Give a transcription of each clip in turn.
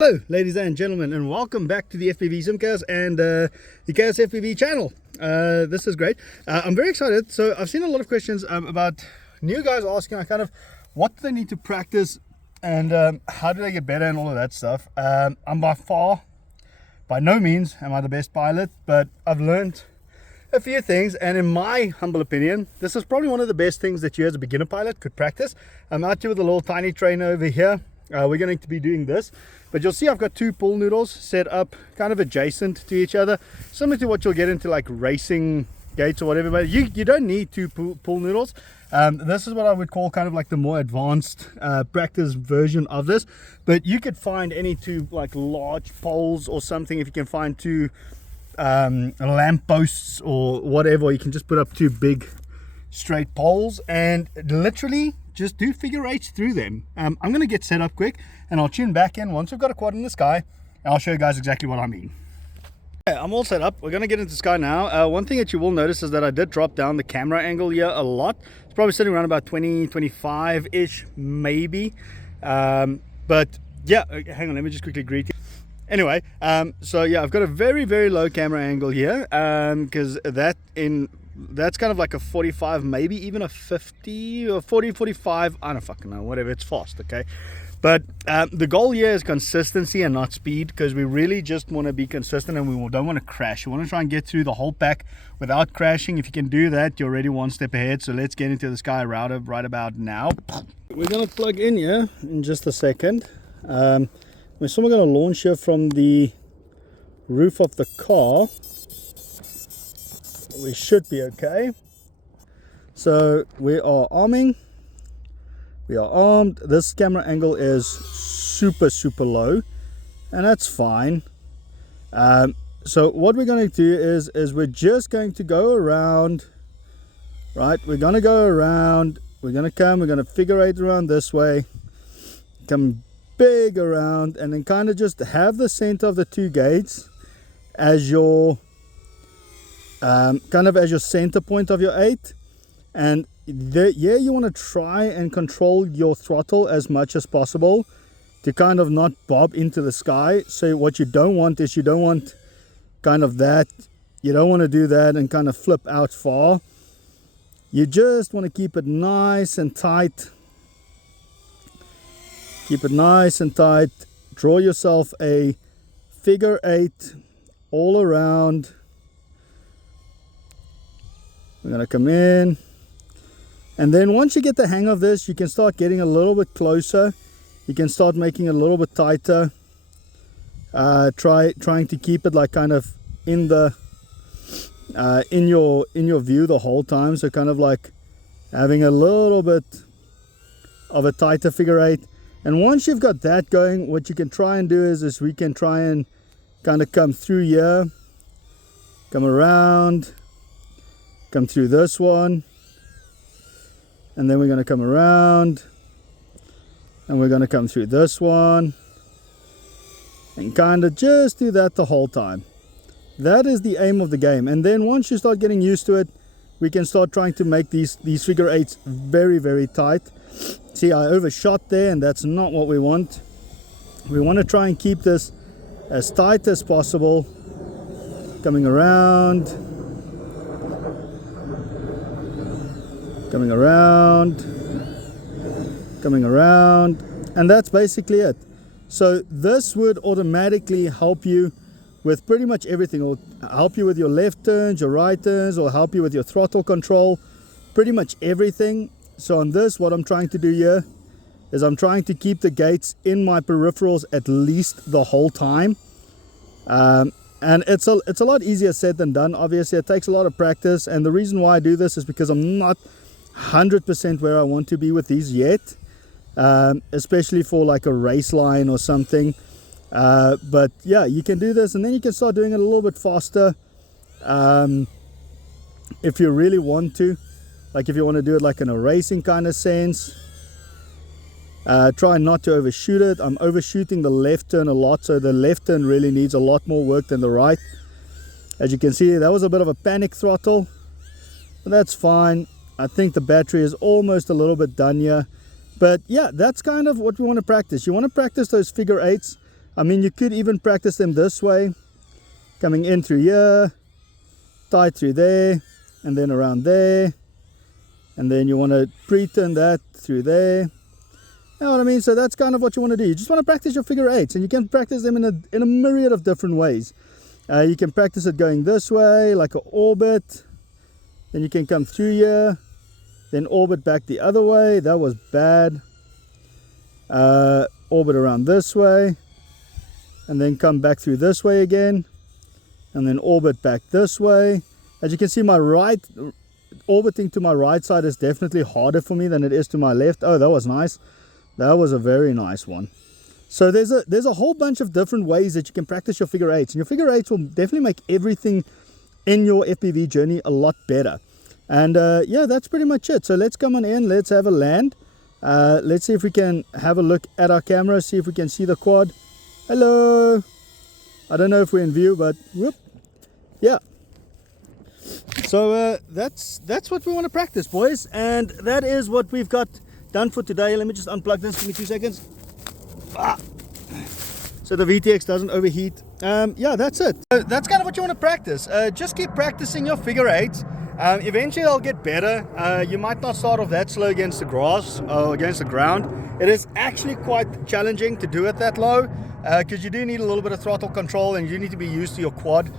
Hello ladies and gentlemen, and welcome back to the FPV Simcast and the Chaos FPV channel. This is great. I'm very excited. So I've seen a lot of questions about new guys asking what do they need to practice and how do they get better and all of that stuff. I'm by no means am I the best pilot, but I've learned a few things, and in my humble opinion, this is probably one of the best things that you as a beginner pilot could practice. I'm out here with a little tiny trainer over here. We're going to be doing this, but you'll see I've got two pool noodles set up kind of adjacent to each other, similar to what you'll get into like racing gates or whatever. But you don't need two pool noodles. This is what I would call kind of like the more advanced practice version of this, but you could find any two like large poles or something. If you can find two lamp posts or whatever, you can just put up two big straight poles and literally just do figure eights through them. I'm going to get set up quick and I'll tune back in once we've got a quad in the sky, and I'll show you guys exactly what I mean. Okay, I'm all set up. We're going to get into the sky now. One thing that you will notice is that I did drop down the camera angle here a lot. It's probably sitting around about 20-25 ish maybe, but yeah, hang on, let me just quickly greet you. Anyway, so yeah, I've got a very low camera angle here, because that's kind of like a 45, maybe even a 50 or 40, 45. I don't fucking know, whatever, it's fast, okay? But the goal here is consistency and not speed, because we really just want to be consistent and we don't want to crash. We want to try and get through the whole pack without crashing. If you can do that, you're already one step ahead. So let's get into the sky router right about now. We're going to plug in here in just a second. We're still going to launch here from the roof of the car. We should be okay. So we are arming. We are armed. This camera angle is super low, and that's fine. So what we're going to do is we're just going to go around, right? We're going to go around. We're going to figure eight around this way, come big around, and then kind of just have the center of the two gates as your kind of as your center point of your eight. And you want to try and control your throttle as much as possible to kind of not bob into the sky. So what you don't want is, you don't want kind of that, you don't want to do that and kind of flip out far. You just want to keep it nice and tight. Keep it nice and tight. Draw yourself a figure eight all around. We're going to come in. And then once you get the hang of this, you can start getting a little bit closer. You can start making it a little bit tighter. Trying to keep it like kind of in the in your view the whole time. So kind of like having a little bit of a tighter figure eight. And once you've got that going, what you can try and do is we can try and kind of come through here, come around, come through this one, and then we're going to come around and we're going to come through this one, and kind of just do that the whole time. That is the aim of the game. And then once you start getting used to it, we can start trying to make these figure eights very tight. See, I overshot there, and that's not what we want. We want to try and keep this as tight as possible. Coming around, coming around, coming around, and that's basically it. So this would automatically help you with pretty much everything. It'll help you with your left turns, your right turns, or help you with your throttle control, pretty much everything. So on this, what I'm trying to do here is I'm trying to keep the gates in my peripherals at least the whole time. And it's a lot easier said than done. Obviously, it takes a lot of practice, and the reason why I do this is because I'm not 100% where I want to be with these yet, especially for like a race line or something. But yeah, you can do this, and then you can start doing it a little bit faster if you really want to. Like if you want to do it like in a racing kind of sense, try not to overshoot it. I'm overshooting the left turn a lot, so the left turn really needs a lot more work than the right. As you can see, that was a bit of a panic throttle, but that's fine. I think the battery is almost a little bit done here. But yeah, that's kind of what we want to practice. You want to practice those figure eights. I mean, you could even practice them this way, coming in through here, tight through there, and then around there, and then you want to pre-turn that through there. You know what I mean? So that's kind of what you want to do. You just want to practice your figure eights, and you can practice them in a myriad of different ways. You can practice it going this way, like an orbit. Then you can come through here, then orbit back the other way. That was bad. Orbit around this way, and then come back through this way again, and then orbit back this way. As you can see, my orbiting to my right side is definitely harder for me than it is to my left. Oh, that was nice. That was a very nice one. So there's a whole bunch of different ways that you can practice your figure eights, and your figure eights will definitely make everything in your FPV journey a lot better. And yeah, that's pretty much it. So let's come on in, let's have a land. Let's see if we can have a look at our camera, see if we can see the quad. Hello. I don't know if we're in view, but whoop. Yeah. So that's what we want to practice, boys, and that is what we've got done for today. Let me just unplug this. Give me 2 seconds. So the VTX doesn't overheat. Yeah, that's it. So that's kind of what you want to practice. Just keep practicing your figure eights. Eventually they'll get better. You might not start off that slow against the grass or against the ground. It is actually quite challenging to do it that low, because you do need a little bit of throttle control and you need to be used to your quad.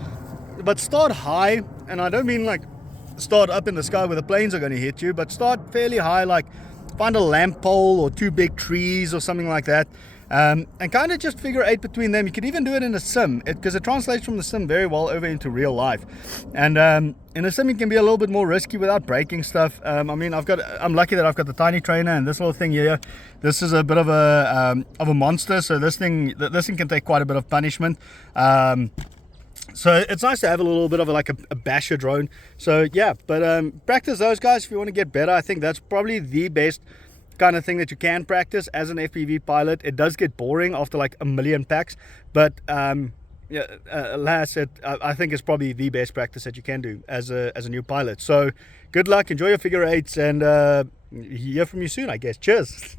But start high, and I don't mean like start up in the sky where the planes are going to hit you, but start fairly high, like find a lamp pole or 2 big trees or something like that. And kind of just figure eight between them. You could even do it in a sim, because it translates from the sim very well over into real life. And in a sim, it can be a little bit more risky without breaking stuff. I mean, I'm lucky that I've got the tiny trainer, and this little thing here, this is a bit of a monster. So this thing can take quite a bit of punishment. So it's nice to have a little bit of a basher drone. So yeah, but practice those, guys, if you want to get better. I think that's probably the best kind of thing that you can practice as an FPV pilot. It does get boring after like a million packs, but yeah, alas, I think it's probably the best practice that you can do as a new pilot. So good luck, enjoy your figure eights, and hear from you soon, I guess. Cheers.